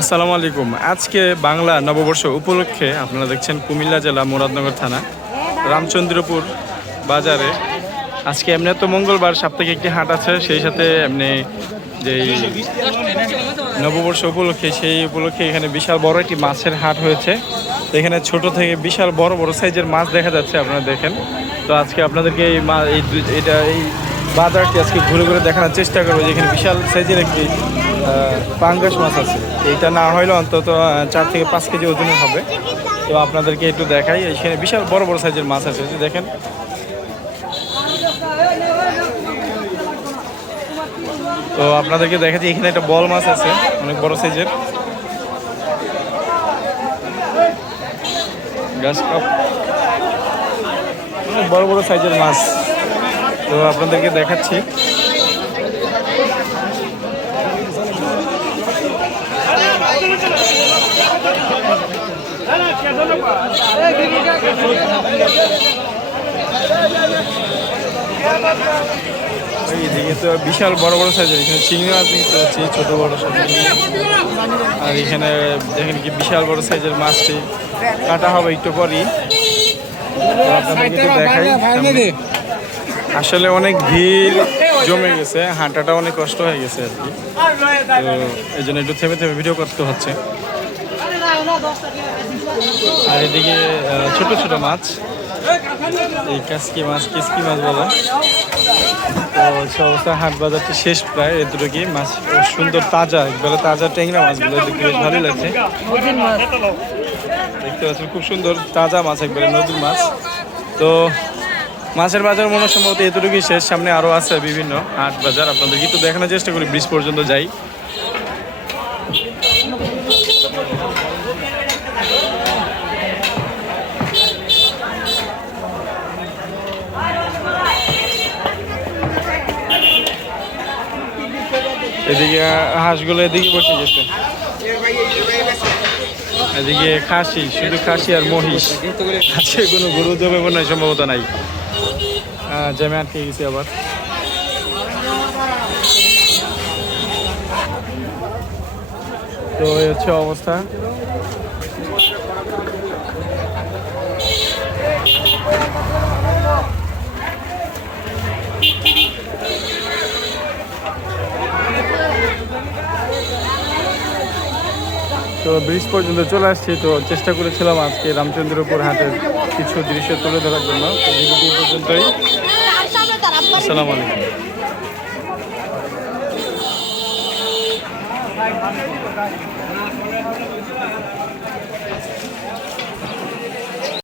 আসসালামু আলাইকুম। আজকে বাংলা নববর্ষ উপলক্ষে আপনারা দেখছেন কুমিল্লা জেলা মুরাদনগর থানা, রামচন্দ্রপুর বাজারে। আজকে এমনি তো মঙ্গলবার সাপ্তাহিক একটি হাট আছে, সেই সাথে এমনি যেই নববর্ষ উপলক্ষে, সেই উপলক্ষে এখানে বিশাল বড় একটি মাছের হাট হয়েছে। এখানে ছোট থেকে বিশাল বড় বড় সাইজের মাছ দেখা যাচ্ছে, আপনারা দেখেন। তো আজকে আপনাদেরকে এই মা এই এটা এই বাজারটি আজকে ঘুরে ঘুরে দেখানোর চেষ্টা করব, যে এখানে বিশাল সাইজের একটি পাঙ্গাস মাছ আছে। এইটা না হইলে অন্তত চার থেকে পাঁচ কেজি ওজনের হবে। তো আপনাদেরকে একটু দেখাই, এখানে বিশাল বড় বড় সাইজের মাছ আছে দেখেন। তো আপনাদেরকে দেখাচ্ছি, এখানে একটা বল মাছ আছে, অনেক বড় সাইজের। অনেক বড় বড় সাইজের মাছ। তো আপনাদেরকে দেখাচ্ছি। বিশাল বড় বড় সাইজের এখানে চিংড়ি মাছ দেখতে ছোট বড় সব আর এখানে দেখেন কি বিশাল বড় সাইজের মাছটি। কাটা হবে একটু পরই। দেখাই আসলে অনেক ভিড় জমে গেছে, হাঁটাটা অনেক কষ্ট হয়ে গেছে আর কি। তো এই জন্য একটু থেমে থেমে ভিডিও করতে হচ্ছে। আর এদিকে ছোট ছোট মাছ। এই কাসকি মাছ, কিসকি মাছ বলে। তো অবস্থা, হাট বাজারটি শেষ প্রায় এতটুকু মাছ সুন্দর, তাজা, একবারে তাজা ট্যাংরা মাছগুলো। দেখতে বেশ ভালোই লাগছে। দেখতে পাচ্ছেন, খুব সুন্দর, তাজা মাছ, একবারে নদীর মাছ। তো মাছের বাজার মনে সম্ভবত এতটুকুই শেষ। সামনে আরও আছে বিভিন্ন হাট বাজার। আপনাদেরকে একটু দেখানোর চেষ্টা করি, ব্রিজ পর্যন্ত যাই। এদিকে হাঁসগুলো এদিকে বসে গেছে। এদিকে খাসি, শুধু খাসি আর মহিষ। আছে কোনো গরু জমে মনে সম্ভবত নাই। জমে আটকে গেছে আবার। তো এই হচ্ছে অবস্থা। তো ব্রিজ পর্যন্ত চলে আসছি, তো চেষ্টা করেছিলাম আজকে রামচন্দ্রপুর হাটের কিছু দৃশ্য তুলে ধরার জন্য। তো পর্যন্তই। আসসালামু আলাইকুম।